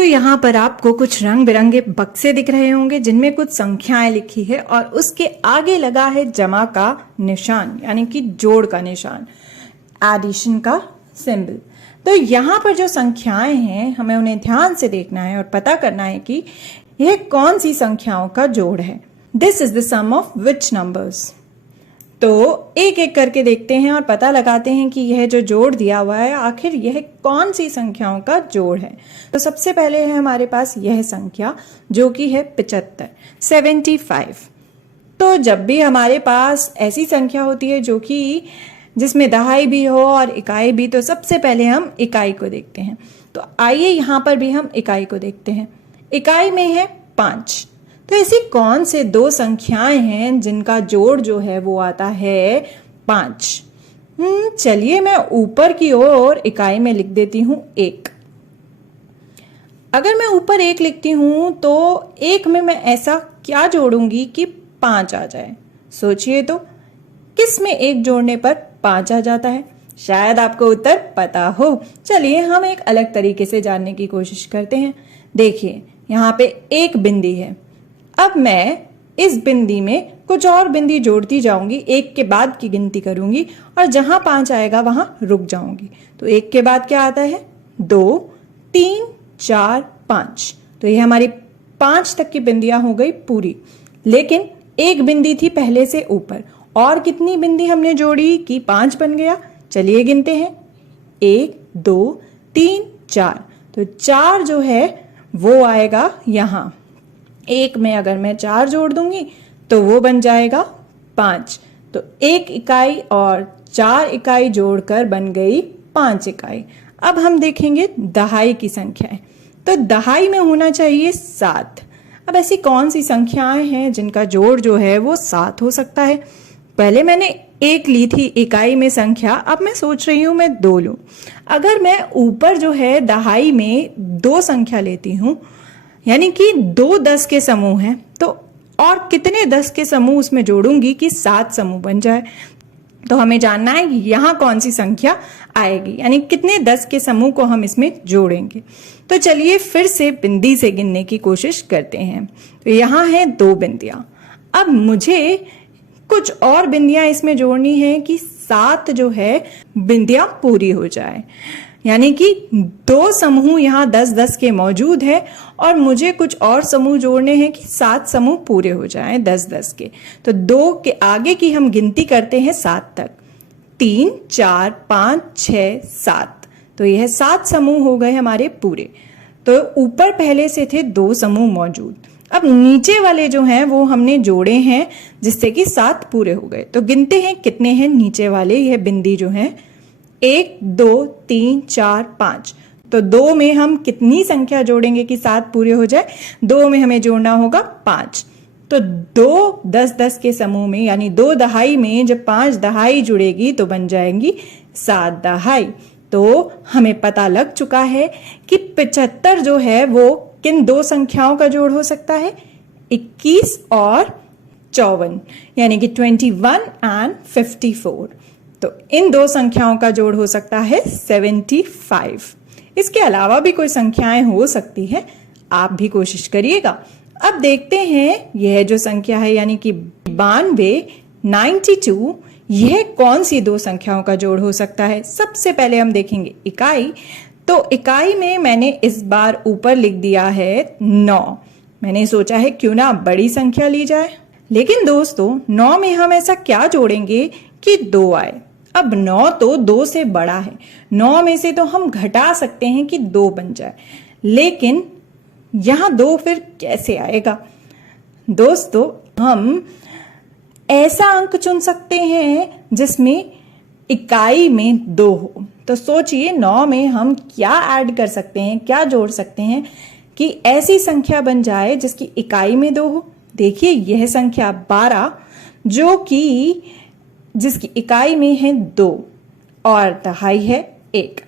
तो यहाँ पर आपको कुछ रंग बिरंगे बक्से दिख रहे होंगे जिनमें कुछ संख्याएं लिखी है और उसके आगे लगा है जमा का निशान, यानी कि जोड़ का निशान, एडिशन का सिंबल। तो यहाँ पर जो संख्याएं हैं हमें उन्हें ध्यान से देखना है और पता करना है कि यह कौन सी संख्याओं का जोड़ है। This is the sum of which numbers. तो एक एक करके देखते हैं और पता लगाते हैं कि यह जो जोड़ दिया हुआ है आखिर यह कौन सी संख्याओं का जोड़ है। तो सबसे पहले है हमारे पास यह संख्या जो कि है 75, 75। तो जब भी हमारे पास ऐसी संख्या होती है जो कि जिसमें दहाई भी हो और इकाई भी, तो सबसे पहले हम इकाई को देखते हैं। तो आइए यहाँ पर भी हम इकाई को देखते हैं। इकाई में है 5। तो ऐसी कौन से दो संख्याएं हैं जिनका जोड़ जो है वो आता है 5? चलिए मैं ऊपर की ओर इकाई में लिख देती हूं 1। अगर मैं ऊपर 1 लिखती हूं तो 1 में मैं ऐसा क्या जोड़ूंगी कि 5 आ जाए? सोचिए तो, किस में 1 जोड़ने पर 5 आ जाता है? शायद आपको उत्तर पता हो। चलिए हम एक अलग तरीके से जानने की कोशिश करते हैं। देखिए यहाँ पे एक बिंदी है। अब मैं इस बिंदी में कुछ और बिंदी जोड़ती जाऊंगी, 1 के बाद की गिनती करूंगी और जहां 5 आएगा वहां रुक जाऊंगी। तो 1 के बाद क्या आता है? 2, 3, 4, 5। तो ये हमारी 5 तक की बिंदियां हो गई पूरी। लेकिन एक बिंदी थी पहले से ऊपर, और कितनी बिंदी हमने जोड़ी कि 5 बन गया? चलिए गिनते हैं। 1, 2, 3, 4। तो 4 जो है वो आएगा यहां। 1 में अगर मैं 4 जोड़ दूंगी तो वो बन जाएगा 5। तो 1 इकाई और 4 इकाई जोड़कर बन गई 5 इकाई। अब हम देखेंगे दहाई की संख्याएं। तो दहाई में होना चाहिए 7। अब ऐसी कौन सी संख्याएं हैं जिनका जोड़ जो है वो 7 हो सकता है? पहले मैंने 1 ली थी इकाई में संख्या, अब मैं सोच रही हूं मैं 2 लूं। अगर मैं ऊपर जो है दहाई में 2 संख्या लेती हूं, यानी कि 2 10 के समूह हैं, तो और कितने 10 के समूह उसमें जोड़ूंगी कि 7 समूह बन जाए? तो हमें जानना है यहां कौन सी संख्या आएगी, यानी कितने 10 के समूह को हम इसमें जोड़ेंगे। तो चलिए फिर से बिंदी से गिनने की कोशिश करते हैं। तो यहां है 2 बिंदियां। अब मुझे कुछ और बिंदियां इसमें जोड़नी है कि 7 जो है बिंदियां पूरी हो जाए, यानी कि 2 समूह यहाँ 10-10 के मौजूद है और मुझे कुछ और समूह जोड़ने हैं कि 7 समूह पूरे हो जाएं 10-10 के। तो 2 के आगे की हम गिनती करते हैं 7 तक। 3, 4, 5, 6, 7। तो यह 7 समूह हो गए हमारे पूरे। तो ऊपर पहले से थे 2 समूह मौजूद। अब नीचे वाले जो हैं वो हमने जोड़े हैं जिससे कि 7 पूरे हो गए। तो गिनते हैं कितने हैं नीचे वाले, यह बिंदी जो है 1, 2, 3, 4, 5। तो 2 में हम कितनी संख्या जोड़ेंगे कि 7 पूरे हो जाए? 2 में हमें जोड़ना होगा 5। तो 2 10-10 के समूह में, यानी 2 दहाई में जब 5 दहाई जुड़ेगी तो बन जाएंगी 7 दहाई। तो हमें पता लग चुका है कि 75 जो है वो किन 2 संख्याओं का जोड़ हो सकता है? 21 और 54, यानी कि 21 एंड 54। तो इन 2 संख्याओं का जोड़ हो सकता है 75। इसके अलावा भी कोई संख्याएं हो सकती है, आप भी कोशिश करिएगा। अब देखते हैं यह जो संख्या है यानी कि 92, 92, यह कौन सी 2 संख्याओं का जोड़ हो सकता है? सबसे पहले हम देखेंगे इकाई। तो इकाई में मैंने इस बार ऊपर लिख दिया है 9। मैंने सोचा है क्यों ना बड़ी संख्या ली जाए। लेकिन दोस्तों 9 में हम ऐसा क्या जोड़ेंगे कि 2 आए? अब 9 तो 2 से बड़ा है। 9 में से तो हम घटा सकते हैं कि 2 बन जाए, लेकिन यहां 2 फिर कैसे आएगा? दोस्तों हम ऐसा अंक चुन सकते हैं जिसमें इकाई में 2 हो। तो सोचिए 9 में हम क्या ऐड कर सकते हैं, क्या जोड़ सकते हैं कि ऐसी संख्या बन जाए जिसकी इकाई में 2 हो। देखिए यह संख्या 12 जो कि जिसकी इकाई में है 2 और दहाई है 1।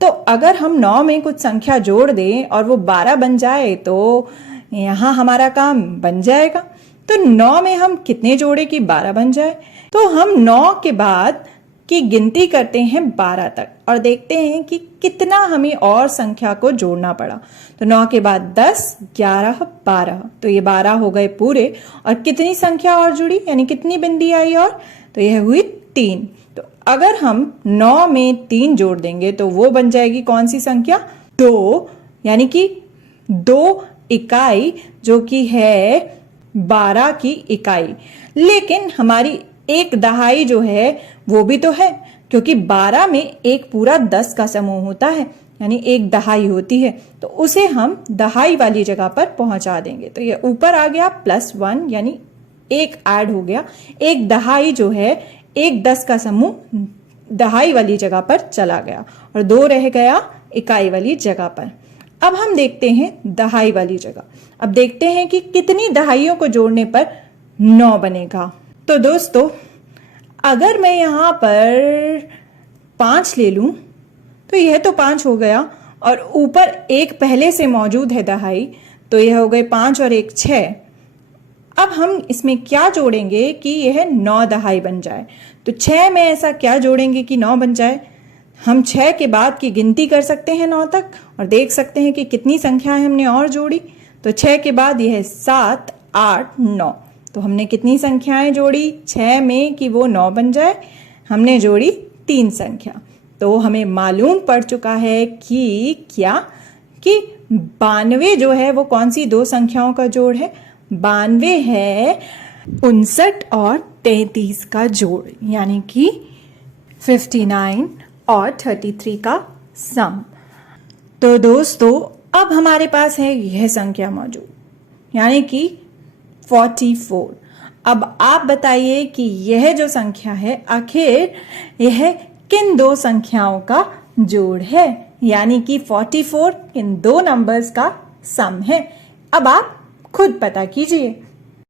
तो अगर हम 9 में कुछ संख्या जोड़ दें और वो 12 बन जाए तो यहां हमारा काम बन जाएगा। तो 9 में हम कितने जोड़े कि 12 बन जाए? तो हम 9 के बाद की गिनती करते हैं 12 तक और देखते हैं कि कितना हमें और संख्या को जोड़ना पड़ा। तो 9 के बाद 10, 11, 12, तो ये 12 हो गए पूरे। और कितनी संख्या और जुड़ी, यानी कितनी बिंदी आई और, तो यह हुई 3। तो अगर हम 9 में 3 जोड़ देंगे तो वो बन जाएगी कौन सी संख्या, 2, यानी कि 2 इकाई, जो कि है 12 की इकाई। लेकिन हमारी एक दहाई जो है वो भी तो है, क्योंकि 12 में एक पूरा 10 का समूह होता है, यानी एक दहाई होती है, तो उसे हम दहाई वाली जगह पर पहुंचा देंगे। तो ये ऊपर आ गया +1, यानी एक ऐड हो गया, एक दहाई जो है एक 10 का समूह दहाई वाली जगह पर चला गया और 2 रह गया इकाई वाली जगह पर। अब हम देखते हैं दहाई वाली जगह। अब देखते हैं कि कितनी दहाइयों को जोड़ने पर 9 बनेगा। तो दोस्तों, अगर मैं यहां पर 5 ले लूं तो यह तो 5 हो गया, और ऊपर एक पहले से मौजूद है दहाई, तो यह हो गए 5 और 1 6। अब हम इसमें क्या जोड़ेंगे कि यह 9 दहाई बन जाए। तो 6 में ऐसा क्या जोड़ेंगे कि 9 बन जाए। हम 6 के बाद की गिनती कर सकते हैं 9 तक और देख सकते हैं कि कितनी संख्याएं हमने और जोड़ी। तो 6 के बाद यह 7, 8, 9, तो हमने कितनी संख्याएं जोड़ी 6 में कि वो 9 बन जाए, हमने जोड़ी 3 संख्या। तो हमें मालूम पड़ चुका है कि क्या, कि 92 जो है वो कौन सी 2 संख्याओं का जोड़ है। 92 है 59 और 33 का जोड़, यानी कि 59 और 33 का सम। तो दोस्तों, अब हमारे पास है यह संख्या मौजूद, यानी कि 44। अब आप बताइए कि यह जो संख्या है आखिर यह किन 2 संख्याओं का जोड़ है, यानी कि 44 किन 2 नंबर्स का सम है। अब आप खुद पता कीजिए।